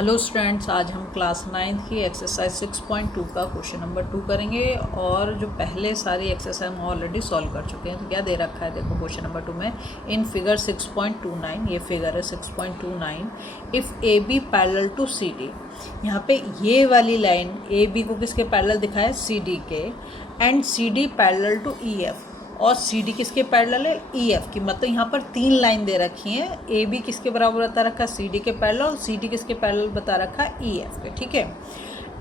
Hello students, आज हम class 9th की एक्सरसाइज 6.2 का क्वेश्चन नंबर 2 करेंगे। और जो पहले सारी एक्सरसाइज हम ऑलरेडी सॉल्व कर चुके हैं। तो क्या दे रखा है, देखो क्वेश्चन नंबर 2 में इन फिगर 6.29, ये फिगर है 6.29, if A B parallel to C D. यहाँ पे ये वाली लाइन ए बी को किसके पैरेलल दिखाया, सी डी के, and C D parallel to E F, और सी डी किसके पैरेलल है, ई एफ की। मतलब यहाँ पर तीन लाइन दे रखी हैं, ए बी किसके बराबर बता रखा है, सी डी के पैरेलल, और सी डी किसके पैरेलल बता रखा है, ई एफ के। ठीक है।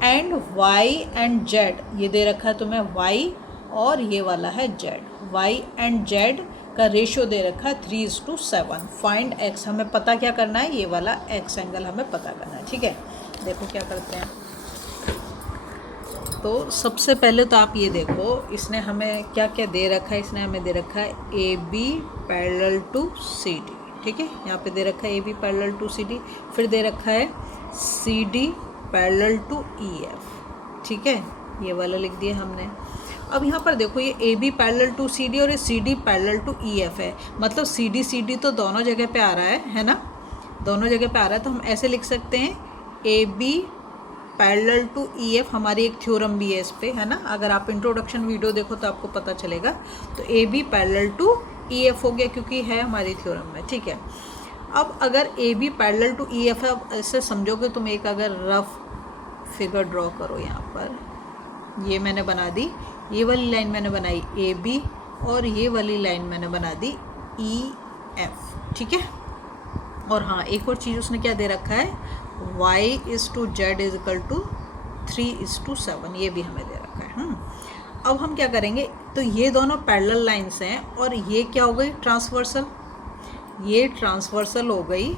एंड वाई एंड जेड ये दे रखा है तुम्हें, वाई और ये वाला है जेड। वाई एंड जेड का रेशियो दे रखा है 3:7। फाइंड एक्स, हमें पता क्या करना है, ये वाला एक्स एंगल हमें पता करना है। ठीक है, देखो क्या करते हैं। तो सबसे पहले तो आप ये देखो, इसने हमें क्या क्या दे रखा है। इसने हमें दे रखा है A B parallel to C D. ठीक है, यहाँ पे दे रखा है A B parallel to C D. फिर दे रखा है C D parallel to E F. ठीक है, ये वाला लिख दिया हमने। अब यहाँ पर देखो, ये A B parallel to C D और ये C D parallel to E F है। मतलब सी डी तो दोनों जगह पे आ रहा है ना, दोनों जगह पे आ रहा है। तो हम ऐसे लिख सकते हैं A B parallel to E F. हमारी एक थ्योरम भी है इस पे, है ना। अगर आप इंट्रोडक्शन वीडियो देखो तो आपको पता चलेगा। तो A B parallel to E F हो गया, क्योंकि है हमारी थ्योरम में। ठीक है, अब अगर A B parallel to E F है, अब ऐसे समझोगे तुम, एक अगर रफ फिगर ड्रॉ करो। यहाँ पर ये मैंने बना दी, ये वाली लाइन मैंने बनाई ए बी, और ये वाली लाइन मैंने बना दी ई एफ। ठीक है। और हाँ, एक और चीज़ उसने क्या दे रखा है, y is to Z is equal to 3:7, ये भी हमें दे रखा है। अब हम क्या करेंगे, तो ये दोनों पैरेलल लाइंस हैं, और ये क्या हो गई, ट्रांसवर्सल। ये ट्रांसवर्सल हो गई।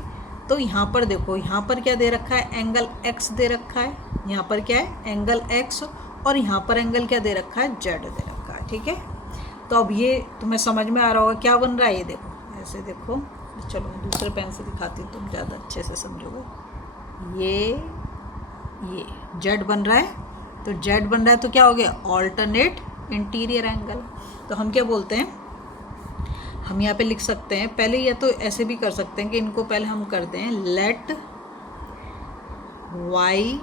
तो यहाँ पर देखो, यहाँ पर क्या दे रखा है, एंगल x दे रखा है। यहाँ पर क्या है, एंगल x, और यहाँ पर एंगल क्या दे रखा है, z दे रखा है। ठीक है। तो अब ये तुम्हें समझ में आ रहा होगा क्या बन रहा है। ये देखो, ऐसे देखो, चलो दूसरे पेन से दिखाती हूँ, तुम ज़्यादा अच्छे से समझोगे। ये जेड बन रहा है। तो जेड बन रहा है तो क्या हो गया, ऑल्टरनेट इंटीरियर एंगल। तो हम क्या बोलते हैं, हम यहाँ पे लिख सकते हैं, पहले या तो ऐसे भी कर सकते हैं कि इनको पहले हम करते हैं let Y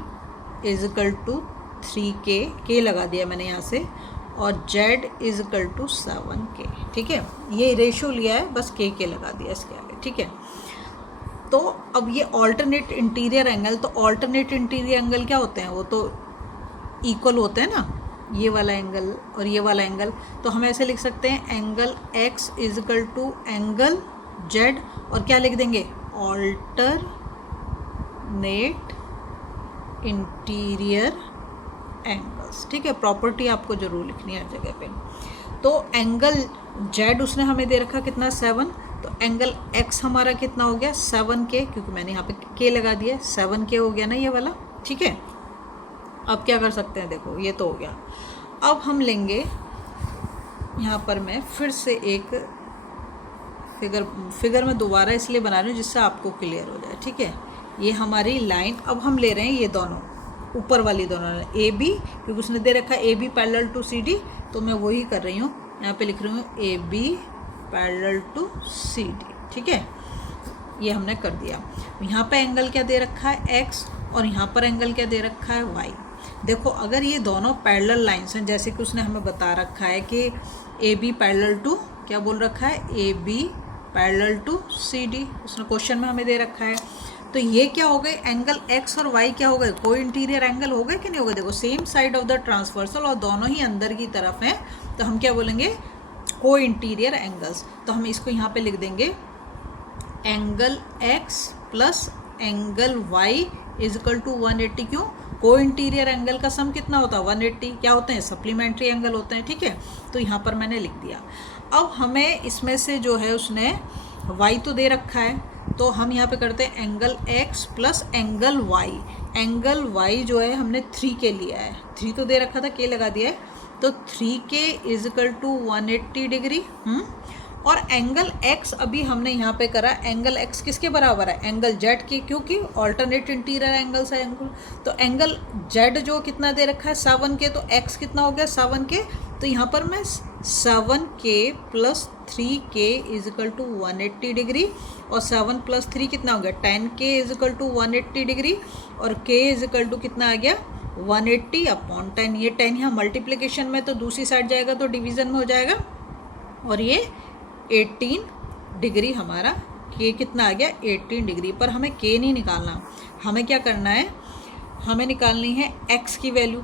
is equal to 3k, के लगा दिया मैंने यहाँ से, और Z is equal to 7k। ठीक है, ये रेशियो लिया है, बस के लगा दिया इसके आगे। ठीक है। तो अब ये ऑल्टरनेट इंटीरियर एंगल, तो ऑल्टरनेट इंटीरियर एंगल क्या होते हैं, वो तो इक्वल होते हैं ना, ये वाला एंगल और ये वाला एंगल। तो हम ऐसे लिख सकते हैं angle x is equal to angle z, और क्या लिख देंगे, ऑल्टरनेट इंटीरियर एंगल्स। ठीक है, प्रॉपर्टी आपको जरूर लिखनी है हर जगह पे। तो एंगल z उसने हमें दे रखा कितना, 7। तो एंगल x हमारा कितना हो गया, 7k, क्योंकि मैंने यहाँ पे k लगा दिया, 7k हो गया ना ये वाला। ठीक है। अब क्या कर सकते हैं, देखो ये तो हो गया। अब हम लेंगे, यहाँ पर मैं फिर से एक फिगर में दोबारा इसलिए बना रही हूँ जिससे आपको क्लियर हो जाए। ठीक है, ये हमारी लाइन, अब हम ले रहे हैं ये दोनों ऊपर वाली दोनों ए बी, क्योंकि उसने दे रखा है A B parallel to C D, तो मैं वही कर रही हूँ, यहाँ पे लिख रही हूँ A B parallel to C D. ठीक है, ये हमने कर दिया। यहाँ पे एंगल क्या दे रखा है, x, और यहाँ पर एंगल क्या दे रखा है, y। देखो, अगर ये दोनों पैरेलल लाइंस हैं, जैसे कि उसने हमें बता रखा है कि ए बी पैरेलल टू, क्या बोल रखा है, A B parallel to C D, उसने क्वेश्चन में हमें दे रखा है। तो ये क्या हो गए, एंगल x और y क्या हो गए, को इंटीरियर एंगल हो गए कि नहीं हो गए। देखो, same side of the transversal, और दोनों ही अंदर की तरफ हैं, तो हम क्या बोलेंगे, को इंटीरियर एंगल्स। तो हम इसको यहाँ पे लिख देंगे angle x plus angle y is equal to 180। क्यों, को इंटीरियर एंगल का सम कितना होता है, 180। क्या होते हैं, सप्लीमेंट्री एंगल होते हैं। ठीक है, तो यहाँ पर मैंने लिख दिया। अब हमें इसमें से जो है, उसने y तो दे रखा है, तो हम यहाँ पे करते हैं angle x plus angle y। Angle y जो है हमने 3k लिया है, 3 तो दे रखा था, k लगा दिया है, तो 3k is equal to 180 degree. और एंगल x अभी हमने यहाँ पे करा, एंगल x किसके बराबर है, एंगल z के, क्योंकि ऑल्टरनेट इंटीरियर एंगल्स है एंगल। तो एंगल z जो कितना दे रखा है, 7k, तो x कितना हो गया, 7k। तो यहाँ पर मैं 7k plus 3k is equal to 180 degree, और 7 प्लस 3 कितना हो गया 10k is equal to 180 degree, और k इज इक्वल टू कितना आ गया 180 अपॉन 10। ये 10 यहाँ मल्टीप्लिकेशन में तो दूसरी साइड जाएगा तो डिवीज़न में हो जाएगा, और ये 18 डिग्री हमारा k कितना आ गया 18 डिग्री। पर हमें k नहीं निकालना, हमें क्या करना है, हमें निकालनी है x की वैल्यू,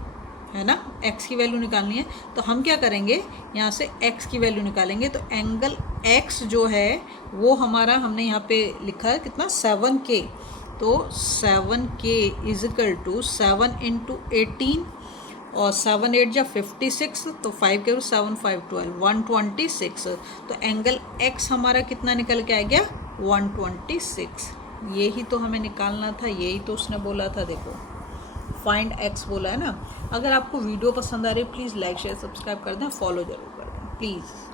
है ना, x की वैल्यू निकालनी है। तो हम क्या करेंगे, यहाँ से x की वैल्यू निकालेंगे। तो एंगल x जो है वो हमारा हमने यहाँ पे लिखा है कितना 7k, तो 7k is equal to 7 into 18, और 7 8 जा 56, तो 5 के 7 5 12 126। तो एंगल x हमारा कितना निकल के आ गया 126। यही तो हमें निकालना था, यही तो उसने बोला था, देखो फाइंड x बोला है ना। अगर आपको वीडियो पसंद आ रही है प्लीज़ लाइक शेयर सब्सक्राइब कर दें, फॉलो जरूर कर दें प्लीज़।